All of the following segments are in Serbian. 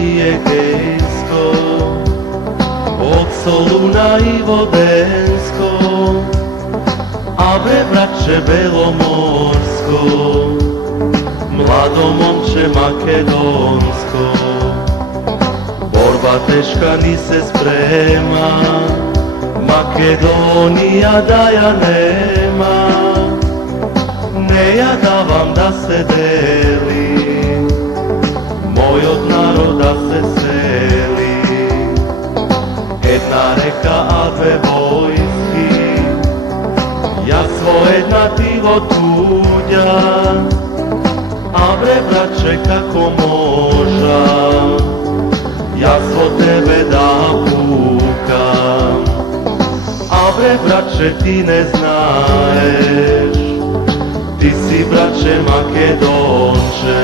ti Egejsko, od Soluna i Vodensko, a bre braće Belomorsko, mlado momče makedonsko. Borba teška ni se sprema, Makedonija da ja nema, ne ja davam da se deli, moj od naroda se seli. Jedna reka, a dve vojski, ja svojedna, ti vo tuđa, a bre braće kako moža, ja svo tebe da pukam. A bre braće ti ne znaješ, ti si braće Makedonče.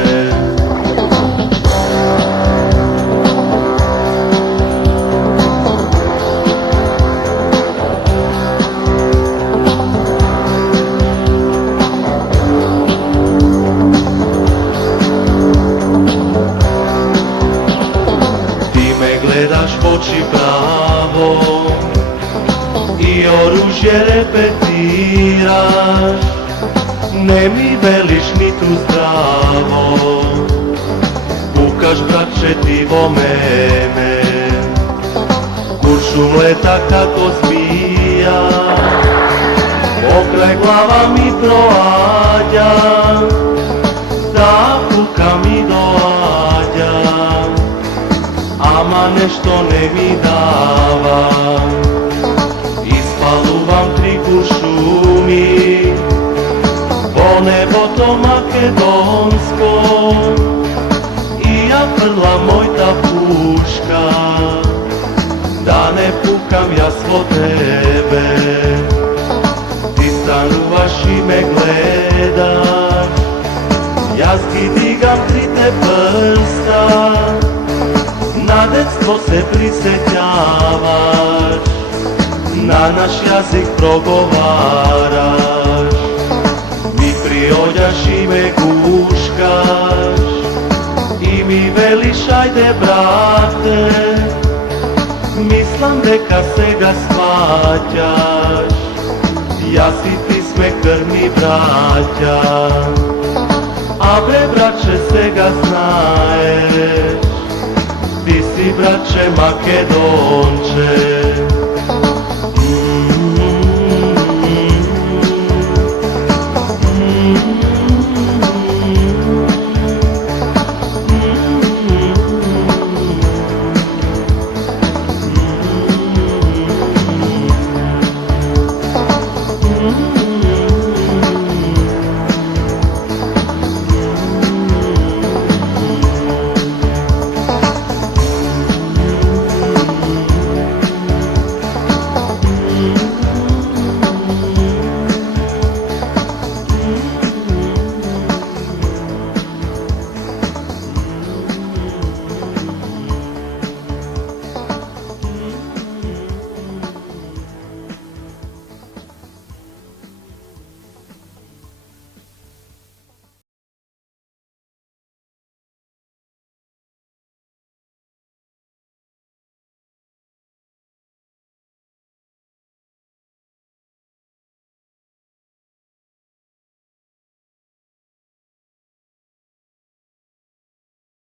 Ti me gledaš v oči pravo i oružje repetiraš, ne mi veliš ni tu zdravo, pukaš braće ti vo mene. Kuršum leta kako zmija, pokraj glava mi proađa, da pukam i doađam, ama nešto ne mi dava. Ispaluvam tri kuršumi, po nebo to makedonsko, i ja prla moj ta puška, da ne pukam ja svo tebe. Ti stanuvaš i me gledaš, ja digam tri te prsta, na detstvo se prisetjavaš, na naš jazik progovaraš. Mi priođaš i me guškaš, i mi veliš ajde brate, mislim deka sega shvaćaš, ja si ti sme krvni braća. A bre braće sega znaješ, ti si braće Makedonče.